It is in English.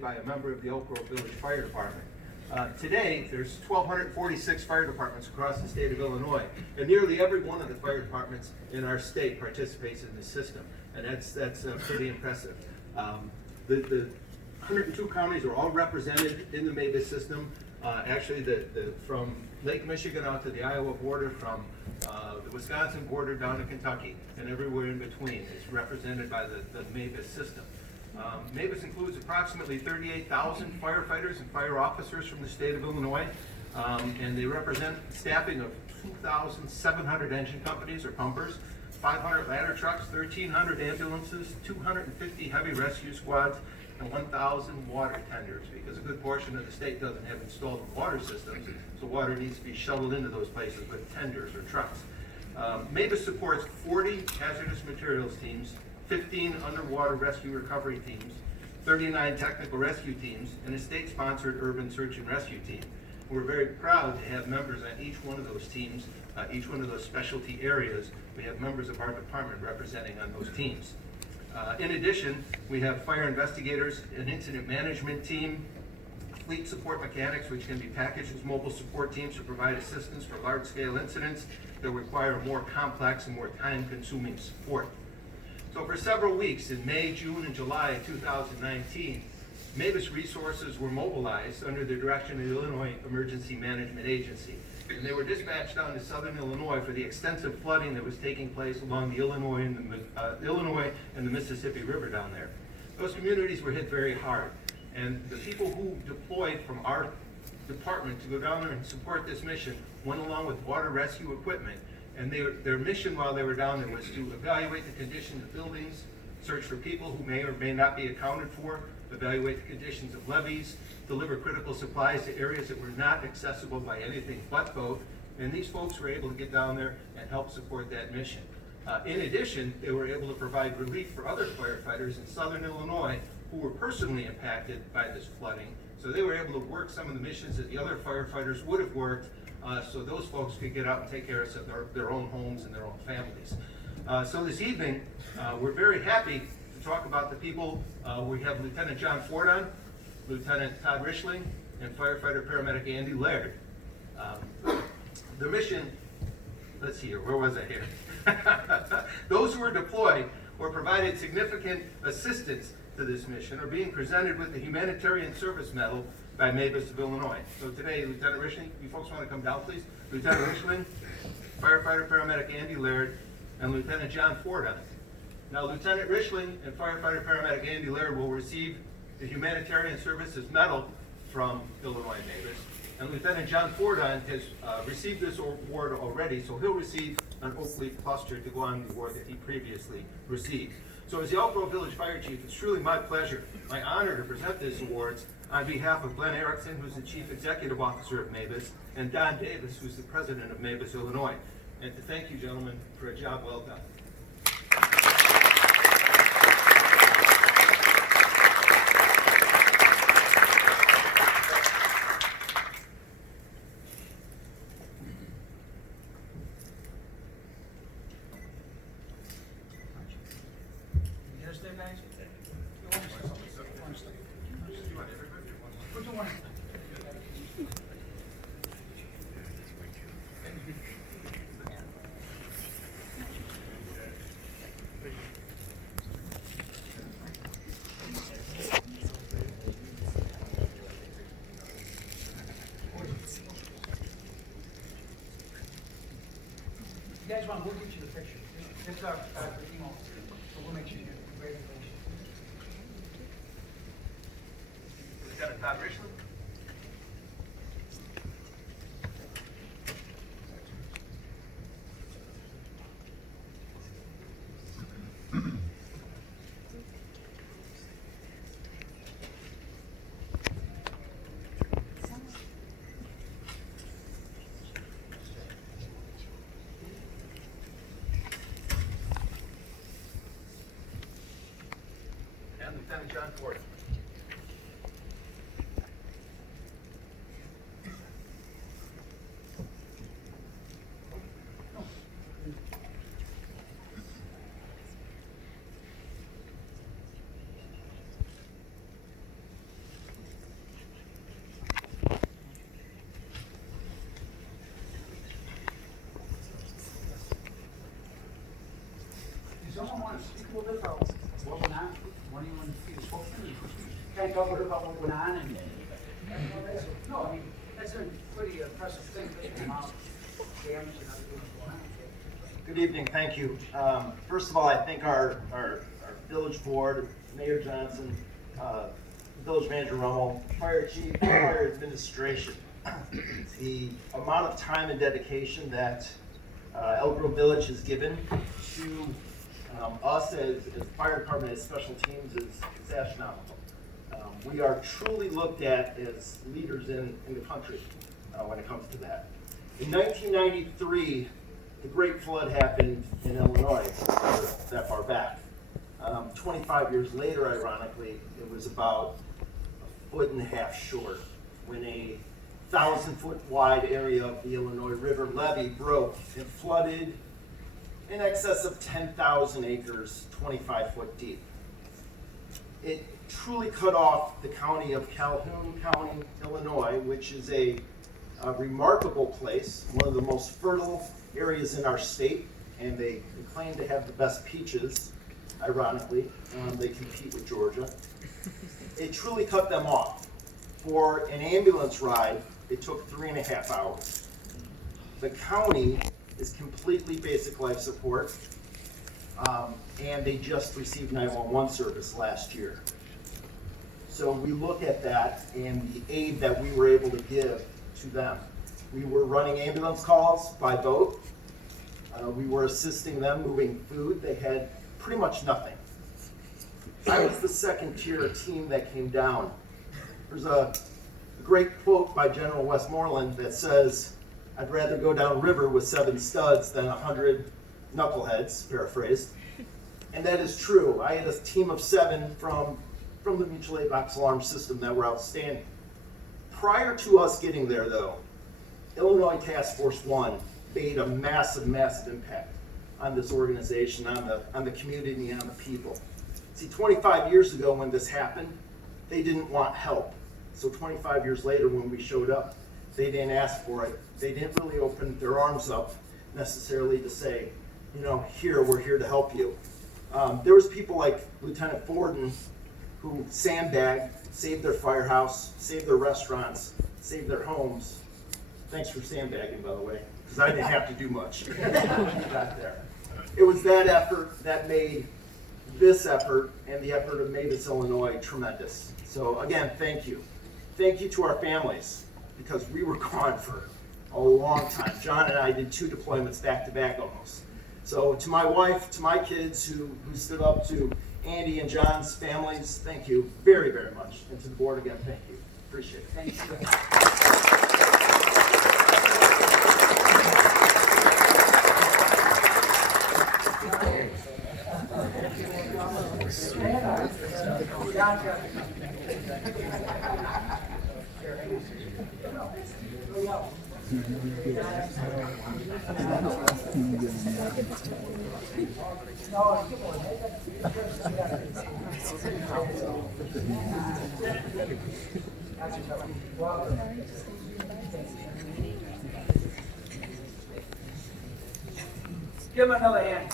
by a member of the Elk Grove Village Fire Department. Today, there's 1,246 fire departments across the state of Illinois, and nearly every one of the fire departments in our state participates in this system, and that's pretty impressive. The 102 counties are all represented in the MABUS system. Actually, from Lake Michigan out to the Iowa border, from the Wisconsin border down to Kentucky, and everywhere in between is represented by the MABUS system. MABUS includes approximately 38,000 firefighters and fire officers from the state of Illinois, and they represent staffing of 2,700 engine companies or pumpers, 500 ladder trucks, 1,300 ambulances, 250 heavy rescue squads, and 1,000 water tenders, because a good portion of the state doesn't have installed water systems, so water needs to be shoveled into those places with tenders or trucks. MABUS supports 40 hazardous materials teams, 15 underwater rescue recovery teams, 39 technical rescue teams, and a state-sponsored urban search and rescue team. We're very proud to have members on each one of those teams, each one of those specialty areas. We have members of our department representing on those teams. In addition, we have fire investigators, an incident management team, fleet support mechanics, which can be packaged as mobile support teams to provide assistance for large-scale incidents that require more complex and more time-consuming support. So for several weeks in May, June, and July of 2019, MABUS resources were mobilized under the direction of the Illinois Emergency Management Agency. And they were dispatched down to southern Illinois for the extensive flooding that was taking place along the Illinois and the Mississippi River down there. Those communities were hit very hard. And the people who deployed from our department to go down there and support this mission went along with water rescue equipment. And their mission while they were down there was to evaluate the condition of buildings, search for people who may or may not be accounted for, evaluate the conditions of levees, deliver critical supplies to areas that were not accessible by anything but boat. And these folks were able to get down there and help support that mission. In addition, they were able to provide relief for other firefighters in southern Illinois who were personally impacted by this flooding. So they were able to work some of the missions that the other firefighters would have worked, so those folks could get out and take care of their own homes and their own families. So this evening, we're very happy to talk about the people. We have Lieutenant John Ford on, Lieutenant Todd Richling, and firefighter paramedic Andy Laird. The mission, let's see here, where was I here? Those who were deployed or provided significant assistance to this mission are being presented with the Humanitarian Service Medal by MABUS of Illinois. So today, Lieutenant Richling, you folks want to come down, please? Lieutenant Richling, firefighter paramedic Andy Laird, and Lieutenant John Ford on. Now, Lieutenant Richling and firefighter paramedic Andy Laird will receive the Humanitarian Services Medal from Illinois MABUS, and Lieutenant John Ford has received this award already, so he'll receive an Oak Leaf cluster to go on the award that he previously received. So as the Elk Grove Village Fire Chief, it's truly my pleasure, my honor to present these awards on behalf of Glenn Erickson, who's the Chief Executive Officer of MABUS, and Don Davis, who's the President of MABUS Illinois. And to thank you, gentlemen, for a job well done. You guys want, we'll get you the picture. This is our email, so we'll make sure you get congratulations. Lieutenant Todd Richland. And Lieutenant John Ford. little bit about what went on? When you want to see the spokesman? Can you talk a little about what went on? And, no, I mean, that's a pretty impressive thing, the amount of damage and everything that's going on. Good evening, thank you. First of all, I thank our village board, Mayor Johnson, village manager Rummel, fire chief, fire administration. The amount of time and dedication that Elk Grove Village has given to us as fire department, as special teams is astronomical. We are truly looked at as leaders in the country when it comes to that. In 1993, the Great Flood happened in Illinois, that far back. 25 years later, ironically, it was about a foot and a half short when a 1,000-foot wide area of the Illinois River levee broke and flooded in excess of 10,000 acres, 25 foot deep. It truly cut off the county of Calhoun County, Illinois, which is a remarkable place, one of the most fertile areas in our state, and they claim to have the best peaches, ironically. They compete with Georgia. It truly cut them off. For an ambulance ride, it took 3.5 hours. The county is completely basic life support, and they just received 911 service last year. So we look at that and the aid that we were able to give to them. We were running ambulance calls by boat. We were assisting them moving food. They had pretty much nothing. I was the second tier team that came down. There's a great quote by General Westmoreland that says, "I'd rather go down river with 7 studs than 100 knuckleheads," paraphrased. And that is true. I had a team of 7 from the mutual aid box alarm system that were outstanding. Prior to us getting there, though, Illinois Task Force 1 made a massive, massive impact on this organization, on the community, and on the people. See, 25 years ago when this happened, they didn't want help. So 25 years later when we showed up, they didn't ask for it. They didn't really open their arms up necessarily to say, you know, here, we're here to help you. There was people like Lieutenant Forden who sandbagged, saved their firehouse, saved their restaurants, saved their homes. Thanks for sandbagging, by the way, because I didn't have to do much. You got there. It was that effort that made this effort and the effort of Mavis, Illinois, tremendous. So again, thank you. Thank you to our families, because we were gone for a long time. John and I did 2 deployments back to back almost. So to my wife, to my kids who stood up, to Andy and John's families, thank you very, very much. And to the board again, thank you. Appreciate it. Thank you. Give him another hand.